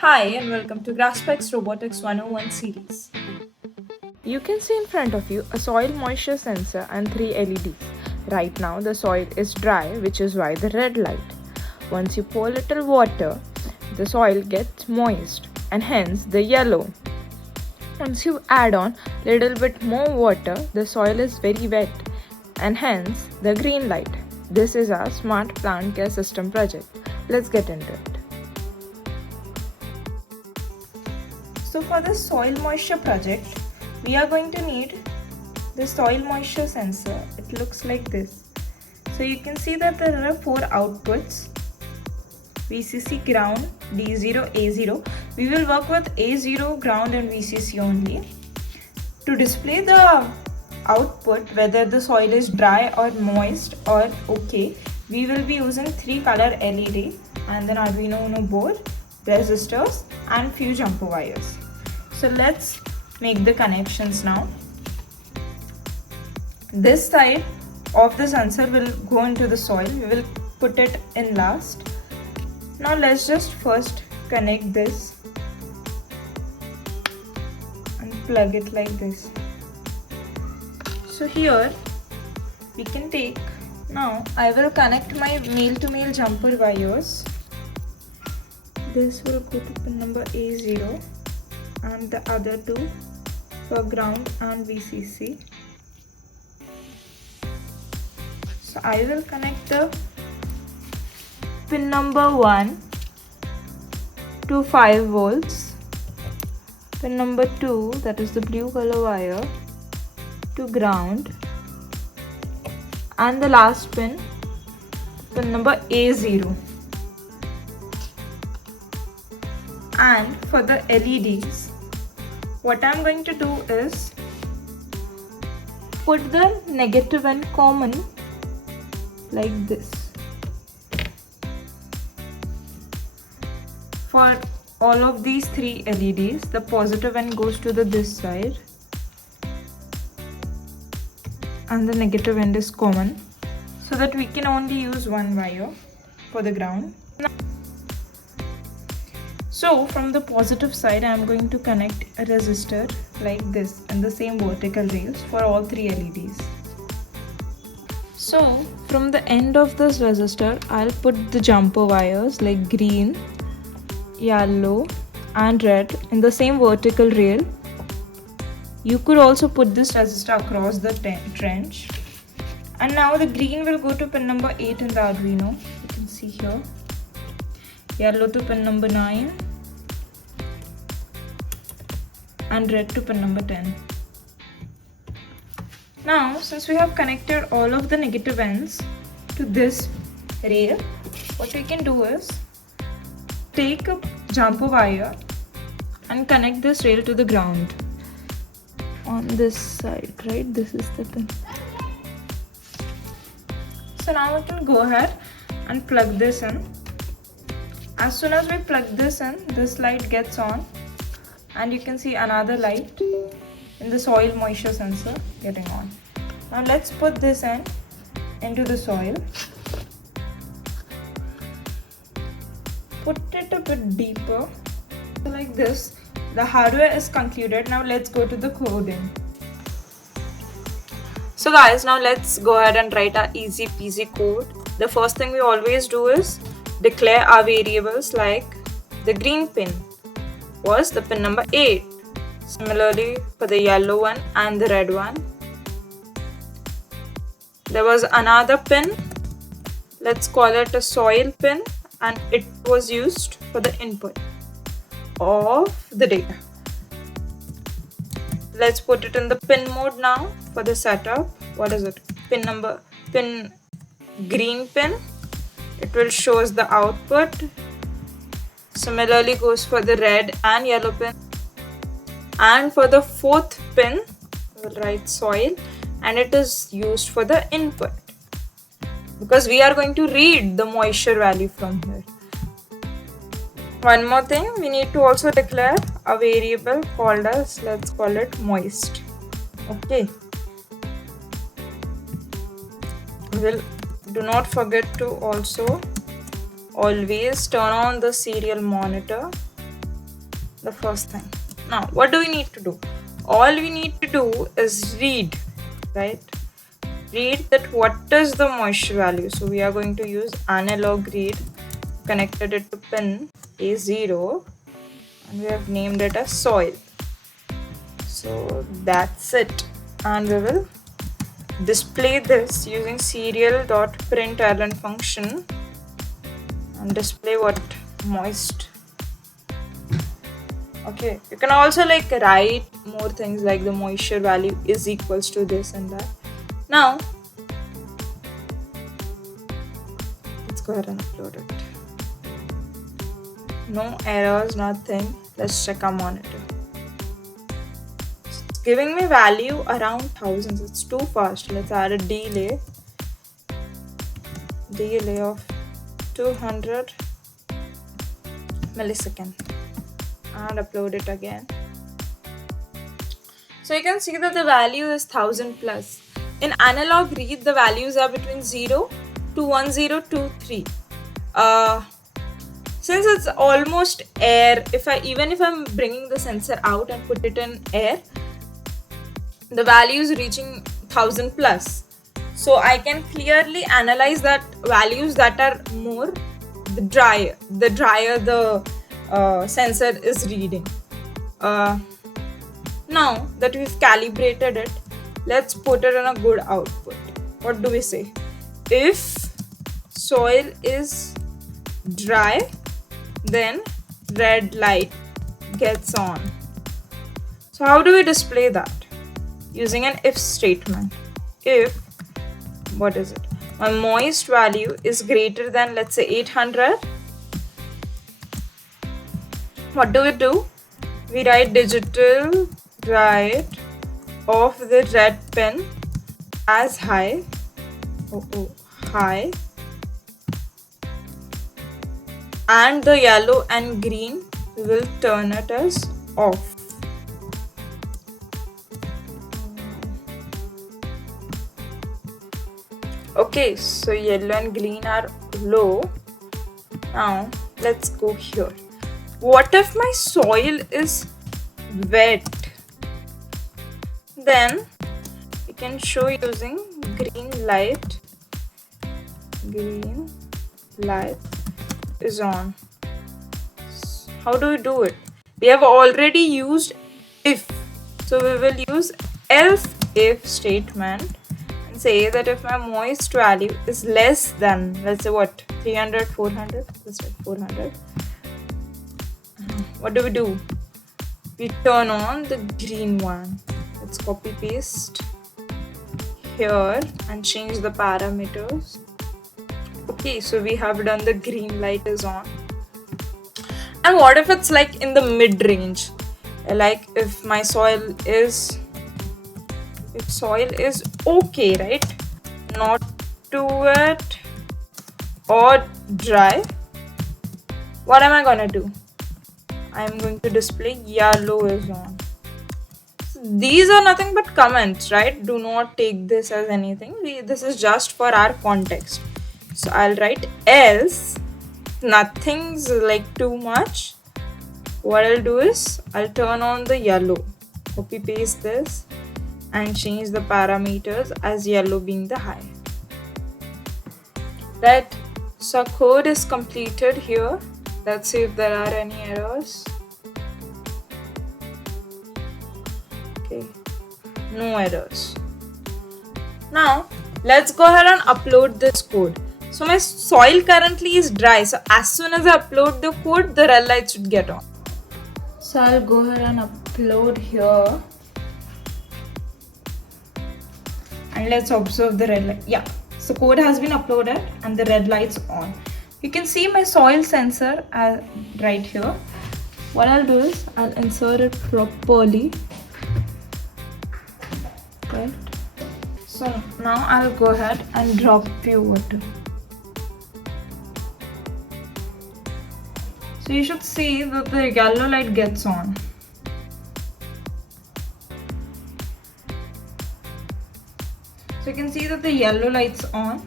Hi and welcome to GRASPx Robotics 101 series. You can see in front of you a soil moisture sensor and 3 LEDs. Right now the soil is dry, which is why the red light. Once you pour little water, the soil gets moist and hence the yellow. Once you add on little bit more water, the soil is very wet and hence the green light. This is our smart plant care system project. Let's get into it. So for this soil moisture project, we are going to need the soil moisture sensor. It looks like this. So you can see that there are 4 outputs: VCC, ground, D0, A0. We will work with A0, ground and VCC only. To display the output, whether the soil is dry or moist or okay, we will be using 3 color LED and then Arduino UNO board, resistors and few jumper wires. So let's make the connections now. This side of the sensor will go into the soil. We will put it in last. Now let's just first connect this and plug it like this. So here we can take, now I will connect my male to male jumper wires. This will go to pin number A0 and the other two for ground and VCC. So I will connect the pin number 1 to 5 volts, pin number 2, that is the blue color wire, to ground, and the last pin number A0. And for the LEDs, what I'm going to do is put the negative and common like this. For all of these 3 LEDs, the positive end goes to this side and the negative end is common, so that we can only use one wire for the ground. So from the positive side, I am going to connect a resistor like this in the same vertical rails for all 3 LEDs. So from the end of this resistor, I'll put the jumper wires like green, yellow and red in the same vertical rail. You could also put this resistor across the trench. And now the green will go to pin number 8 in the Arduino. You can see here. Yellow to pin number 9. And red to pin number 10. Now, since we have connected all of the negative ends to this rail, what we can do is take a jumper wire and connect this rail to the ground on this side, right? This is the pin. So now we can go ahead and plug this in. As soon as we plug this in, this light gets on and you can see another light in the soil moisture sensor getting on. Now let's put this into the soil. Put it a bit deeper. So like this, the hardware is concluded. Now let's go to the coding. So guys, now let's go ahead and write our easy peasy code. The first thing we always do is declare our variables, like the green pin was the pin number 8. Similarly for the yellow one and the red one. There was another pin, let's call it a soil pin, and it was used for the input of the data. Let's put it in the pin mode now for the setup. What is it? Pin green pin. It will show us the output. Similarly goes for the red and yellow pin. And for the 4th pin, we'll write soil, and it is used for the input because we are going to read the moisture value from here. One more thing, we need to also declare a variable called as, let's call it moist. Okay. Do not forget to also always turn on the serial monitor the first thing. Now what do we need to do? All we need to do is read, right? Read that what is the moisture value. So we are going to use analog read, connected it to pin A0, and we have named it as soil. So that's it, and we will display this using serial.println function and display what moist. Okay, you can also like write more things like the moisture value is equals to this and that. Now let's go ahead and upload it. No errors, nothing. Let's check our monitor. It's giving me value around thousands. It's too fast. Let's add a delay of 200 milliseconds and upload it again. So you can see that the value is 1000 plus. In analog read, the values are between 0 to 1023. Since it's almost air, even if I'm bringing the sensor out and put it in air, the value is reaching 1000 plus. So I can clearly analyze that values that are more, the drier the sensor is reading. Now that we've calibrated it, let's put it in a good output. What do we say? If soil is dry, then red light gets on. So how do we display that? Using an if statement. If, what is it? My moist value is greater than, let's say, 800. What do? We write digital write of the red pen as high. High. And the yellow and green, we will turn it as off. Okay, so yellow and green are low. Now let's go here. What if my soil is wet? Then we can show using green light. Green light is on. How do we do it? We have already used if, so we will use else if statement and say that if my moist value is less than, let's say, what, 300, 400, let's say 400. What do? We turn on the green one. Let's copy paste here and change the parameters. Okay, so we have done the green light is on. And what if it's like in the mid range? Like if my soil is, okay, right? Not too wet or dry. What am I gonna do? I'm going to display yellow is on. So these are nothing but comments, right? Do not take this as anything. This is just for our context. So I'll write else, nothing's like too much. What I'll do is I'll turn on the yellow, copy paste this and change the parameters as yellow being the high. Right, so code is completed here. Let's see if there are any errors. Okay, no errors. Now let's go ahead and upload this code. So my soil currently is dry, so as soon as I upload the code, the red light should get on. So I'll go ahead and upload here and let's observe the red light. Yeah, so code has been uploaded and the red light's on. You can see my soil sensor right here. What I'll do is I'll insert it properly. Right. So now I'll go ahead and drop few water. So you should see that the yellow light gets on. So you can see that the yellow light's on.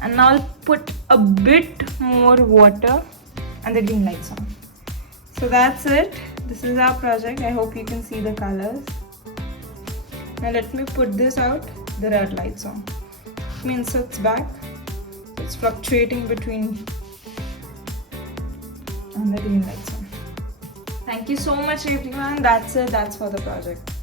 And now I'll put a bit more water and the green light's on. So that's it. This is our project. I hope you can see the colors. Now let me put this out. The red light's on. It means it's back. It's fluctuating between and the green lights on. Thank you so much everyone. That's it. That's for the project.